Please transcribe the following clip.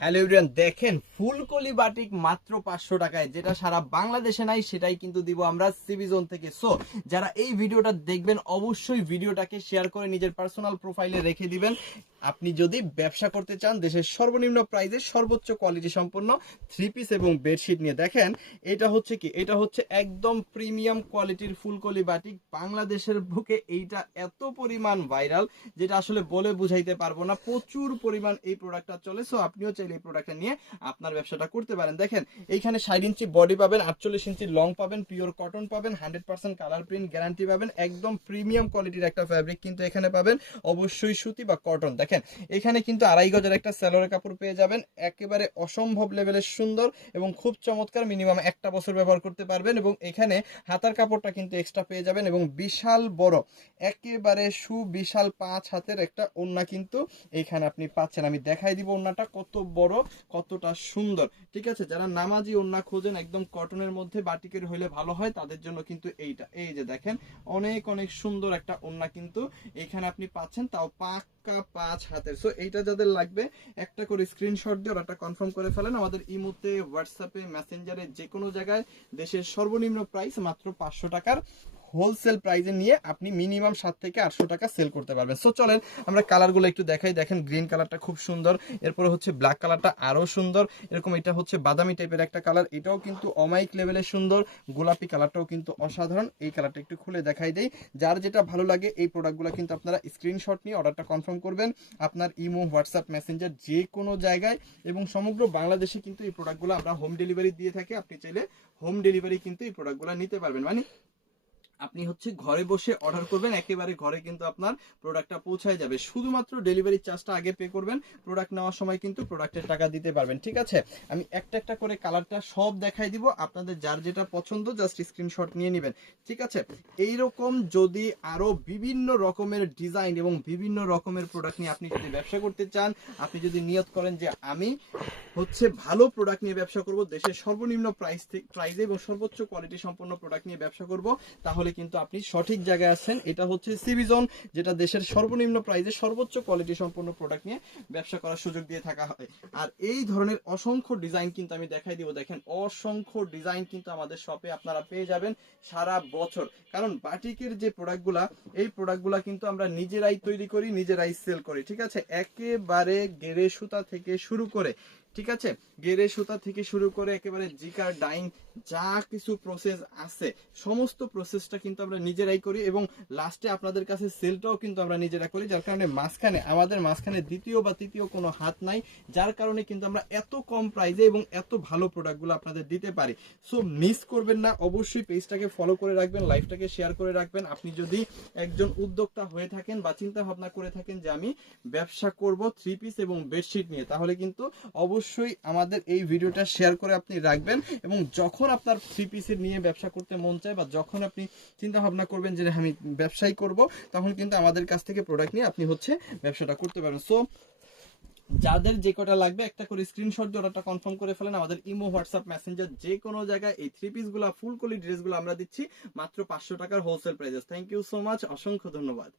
Hello everyone, দেখেন ফুলকলি batik মাত্র 500 টাকায়, যেটা সারা বাংলাদেশে নাই সেটাই কিন্তু দিব আমরা সিবি জোন থেকে। সো যারা এই ভিডিওটা দেখবেন অবশ্যই ভিডিওটাকে শেয়ার করে নিজের পার্সোনাল প্রোফাইলে রেখে দিবেন। আপনি যদি ব্যবসা করতে চান দেশের সর্বনিম্ন প্রাইসে সর্বোচ্চ কোয়ালিটি সম্পন্ন থ্রি পিস এবং বেডশিট নিয়ে, দেখেন এটা হচ্ছে কি, এটা হচ্ছে একদম প্রিমিয়াম কোয়ালিটির ফুলকলি বাটিক। বাংলাদেশের বুকে এইটা এত পরিমাণ ভাইরাল যেটা আসলে বলে বুঝাইতে পারবো না। প্রচুর পরিমাণ এই প্রোডাক্টটা চলে। সো আপনিও চাইলে এই প্রোডাক্টটা নিয়ে আপনার ব্যবসাটা করতে পারেন। দেখেন এইখানে 60 ইঞ্চি বডি পাবেন, 48 ইঞ্চি লং পাবেন, পিওর কটন পাবেন, 100% কালার প্রিন্ট গ্যারান্টি পাবেন, একদম প্রিমিয়াম কোয়ালিটির একটা ফ্যাব্রিক কিন্তু এখানে পাবেন, অবশ্যই সুতি বা কটন। দেখেন এখানে কিন্তু 2.5 গজের একটা সালোয়ারের কাপড় পেয়ে যাবেন, একেবারে অসম্ভব লেভেলের সুন্দর এবং খুব চমৎকার, মিনিমাম 1 বছর ব্যবহার করতে পারবেন। এবং এখানে হাতার কাপড়টা কিন্তু এক্সট্রা পেয়ে যাবেন এবং বিশাল বড় একেবারে সুবিশাল 5 হাতের একটা ওড়না কিন্তু এইখানে আপনি পাচ্ছেন। আমি দেখাই দিব ওড়নাটা কত বড়, কতটা সুন্দর। ঠিক আছে, যারা নামাজি ওড়না খোঁজেন একদম কটনের মধ্যে বাটিকের হইলে ভালো হয়, তাদের জন্য কিন্তু এইটা, এই যে দেখেন অনেক অনেক সুন্দর একটা ওড়না কিন্তু এখানে আপনি পাচ্ছেন, তাও পাক্কা 5 হাতের। সো এইটা যাদের লাগবে একটা করে স্ক্রিনশট দিয়ে অর্ডারটা কনফার্ম করে ফেলেন। আমাদের ইমোতে, হোয়াটসঅ্যাপে, মেসেঞ্জারে, যে কোনো জায়গায় দেশের সর্বনিম্ন প্রাইস মাত্র 500 টাকার হোলসেল প্রাইসে নিয়ে আপনি মিনিমাম 7 থেকে 800 টাকা সেল করতে পারবেন। সো চলেন আমরা কালারগুলো একটু দেখাই। দেখেন গ্রিন কালারটা খুব সুন্দর, এরপরে হচ্ছে ব্ল্যাক কালারটা আরো সুন্দর, এরকম এটা হচ্ছে বাদামি টাইপের একটা কালার, এটাও কিন্তু অমাইক লেভেলের সুন্দর, গোলাপি কালারটাও কিন্তু অসাধারণ। এই কালারটা একটু খুলে দেখাই দেই। যার যেটা ভালো লাগে এই প্রোডাক্টগুলো কিন্তু আপনারা স্ক্রিনশট নিয়ে অর্ডারটা কনফার্ম করবেন আপনার ইমো, হোয়াটসঅ্যাপ, মেসেঞ্জার যে কোনো জায়গায়, এবং সমগ্র বাংলাদেশে কিন্তু এই প্রোডাক্টগুলো আমরা হোম ডেলিভারি দিয়ে থাকি। আপনি চাইলে হোম ডেলিভারি কিন্তু এই প্রোডাক্টগুলো নিতে পারবেন। মানে আপনি হচ্ছে ঘরে বসে অর্ডার করবেন, একেবারে ঘরে কিন্তু আপনার প্রোডাক্টটা পৌঁছায় যাবে। শুধুমাত্র ডেলিভারি চার্জটা আগে পে করবেন, প্রোডাক্ট নেওয়ার সময় কিন্তু প্রোডাক্টের টাকা দিতে পারবেন। ঠিক আছে, আমি একটা একটা করে কালারটা সব দেখাই দিব, আপনাদের যার যেটা পছন্দ জাস্ট স্ক্রিনশট নিয়ে নেবেন। ঠিক আছে, এইরকম যদি আরো বিভিন্ন রকমের ডিজাইন এবং বিভিন্ন রকমের প্রোডাক্ট নিয়ে আপনি যদি ব্যবসা করতে চান, আপনি যদি নিয়ত করেন যে আমি হচ্ছে ভালো প্রোডাক্ট নিয়ে ব্যবসা করব, দেশের সর্বনিম্ন প্রাইসে এবং সর্বোচ্চ কোয়ালিটি সম্পন্ন প্রোডাক্ট নিয়ে ব্যবসা করব, তাহলে কিন্তু আপনি সঠিক জায়গায় আছেন। এটা হচ্ছে সিবি জোন, যেটা দেশের সর্বনিম্ন প্রাইসে সর্বোচ্চ কোয়ালিটি সম্পন্ন প্রোডাক্ট নিয়ে ব্যবসা করার সুযোগ দিয়ে থাকা হয়। আর এই ধরনের অসংখ্য ডিজাইন কিন্তু আমি দেখাই দিব। দেখেন অসংখ্য ডিজাইন কিন্তু আমাদের শপে আপনারা পেয়ে যাবেন সারা বছর। কারণ বাটিকের যে প্রোডাক্টগুলা, এই প্রোডাক্টগুলা কিন্তু আমরা নিজেরাই তৈরি করি, নিজেরাই সেল করি। ঠিক আছে, একেবারে গেরে সুতা থেকে শুরু করে, ঠিক আছে, গেরে সুতা থেকে শুরু করে একেবারে জিকার ডাইং যা কিছু প্রসেস আছে সমস্ত প্রসেসটা কিন্তু আমরা নিজেরাই করি, এবং লাস্টে আপনাদের কাছে সেলটাও কিন্তু আমরা নিজেরা করি। যার কারণে আমাদের মাঝখানে দ্বিতীয় বা তৃতীয় কোনো হাত নাই, যার কারণে কিন্তু আমরা এত কম প্রাইসে এবং এত ভালো প্রোডাক্টগুলো আপনাদের দিতে পারি। সো মিস করবেন না, অবশ্যই পেজটাকে ফলো করে রাখবেন, লাইভটাকে শেয়ার করে রাখবেন। আপনি যদি একজন উদ্যোক্তা হয়ে থাকেন বা চিন্তা ভাবনা করে থাকেন যে আমি ব্যবসা করব থ্রি পিস এবং বেডশিট নিয়ে, তাহলে কিন্তু অবশ্যই আমাদের এই ভিডিওটা শেয়ার করে আপনি রাখবেন। এবং যখন আপনার থ্রি পিসের নিয়ে ব্যবসা করতে মন চায় বা যখন আপনি চিন্তা ভাবনা করবেন যে আমি ব্যবসাই করব, তখন কিন্তু আমাদের কাছ থেকে প্রোডাক্ট নিয়ে আপনি হচ্ছে ব্যবসাটা করতে পারবেন। সো যাদের যে কটা লাগবে একটা করে স্ক্রিনশট দিয়ে অর্ডারটা কনফার্ম করে ফেলেন। আমাদের ইমো, হোয়াটসঅ্যাপ, মেসেঞ্জার যে কোনো জায়গায় এই থ্রি পিসগুলো, ফুল কলি ড্রেসগুলো আমরা দিচ্ছি মাত্র 500 টাকার হোলসেল প্রাইসে। থ্যাংক ইউ সো মাচ, অসংখ্য ধন্যবাদ।